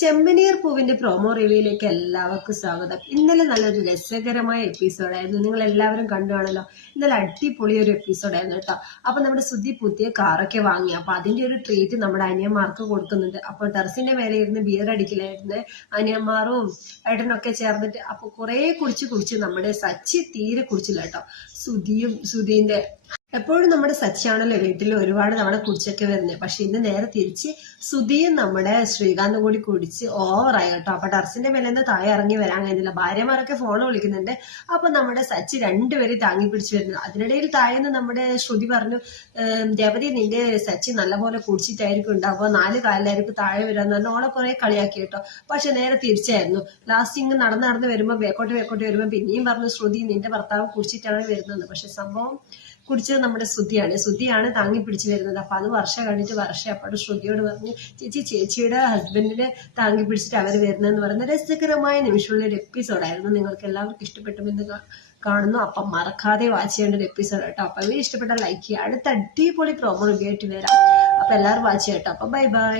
ചെമ്പനീർ പൂവിന്റെ പ്രൊമോ റിവ്യൂയിലേക്ക് എല്ലാവർക്കും സ്വാഗതം. ഇന്നലെ നല്ലൊരു രസകരമായ എപ്പിസോഡായിരുന്നു. നിങ്ങൾ എല്ലാവരും കണ്ടു കാണല്ലോ. ഇന്നലെ അടിപൊളി ഒരു എപ്പിസോഡായിരുന്നു കേട്ടോ. അപ്പൊ നമ്മുടെ സുധി പുതിയ കാറൊക്കെ വാങ്ങി. അപ്പൊ അതിന്റെ ഒരു ട്രീറ്റ് നമ്മുടെ അനിയന്മാർക്ക് കൊടുക്കുന്നുണ്ട്. അപ്പോൾ ടെറസിന്റെ മേലെ ഇരുന്ന് ബിയർ അടിക്കലായിരുന്നു അനിയന്മാരും ഏട്ടനൊക്കെ ചേർന്നിട്ട്. അപ്പൊ കുറെ കുടിച്ച് നമ്മുടെ സച്ചി തീരെ കുടിച്ചില്ല കേട്ടോ. സുധീന്റെ എപ്പോഴും നമ്മുടെ സച്ചിയാണല്ലോ വീട്ടിൽ ഒരുപാട് തവണ കുടിച്ചൊക്കെ വരുന്നത്. പക്ഷെ ഇന്ന് നേരെ തിരിച്ച് സുധിയും നമ്മുടെ ശ്രീകാന്തും കൂടി കുടിച്ച് ഓവറായി കേട്ടോ. അപ്പൊ ടെറസിന്റെ മേലെ നിന്ന് താഴെ ഇറങ്ങി വരാൻ കഴിഞ്ഞില്ല. ഭാര്യമാരൊക്കെ ഫോൺ വിളിക്കുന്നുണ്ട്. അപ്പൊ നമ്മുടെ സച്ചി രണ്ടുപേരും താങ്ങി പിടിച്ചു വരുന്നു. അതിനിടയിൽ താഴെന്ന് നമ്മുടെ ശ്രുതി പറഞ്ഞു, രവതി നിന്റെ സച്ചി നല്ലപോലെ കുടിച്ചിട്ടായിരിക്കും ഉണ്ടാവുക, 4 കാലിലായിരിക്കും താഴെ വരാന്ന് പറഞ്ഞു. ഓളെ കുറെ കളിയാക്കി കേട്ടോ. പക്ഷെ നേരെ തിരിച്ചായിരുന്നു. ലാസ്റ്റ് ഇങ്ങ് നടന്ന് വരുമ്പോ വേക്കോട്ട് വരുമ്പോ പിന്നെയും പറഞ്ഞു, ശ്രുതി നിന്റെ ഭർത്താവ് കുടിച്ചിട്ടാണ് വരുന്നത്. പക്ഷെ സംഭവം കുടിച്ചത് നമ്മുടെ സുധിയാണ് താങ്ങി പിടിച്ചു വരുന്നത്. അപ്പൊ അത് വർഷം കഴിഞ്ഞിട്ട് അപ്പോഴും ശ്രുതിയോട് പറഞ്ഞു, ചേച്ചിയുടെ ഹസ്ബൻഡിനെ താങ്ങി പിടിച്ചിട്ട് അവർ വരുന്നതെന്ന് പറയുന്ന രസകരമായ നിമിഷമുള്ള ഒരു എപ്പിസോഡായിരുന്നു. നിങ്ങൾക്ക് എല്ലാവർക്കും ഇഷ്ടപ്പെട്ടുമെന്ന് കാണുന്നു. അപ്പം മറക്കാതെ വാച്ച് ചെയ്യേണ്ട ഒരു എപ്പിസോഡ് കേട്ടോ. അപ്പൊ ഇഷ്ടപ്പെട്ട ലൈക്ക് ചെയ്യുക. അടുത്ത അടിപൊളി പ്രോമോ റിവ്യൂ ആയിട്ട് വരാം. അപ്പൊ എല്ലാവരും വാച്ച് ചെയ്യട്ടോ. അപ്പൊ ബൈ.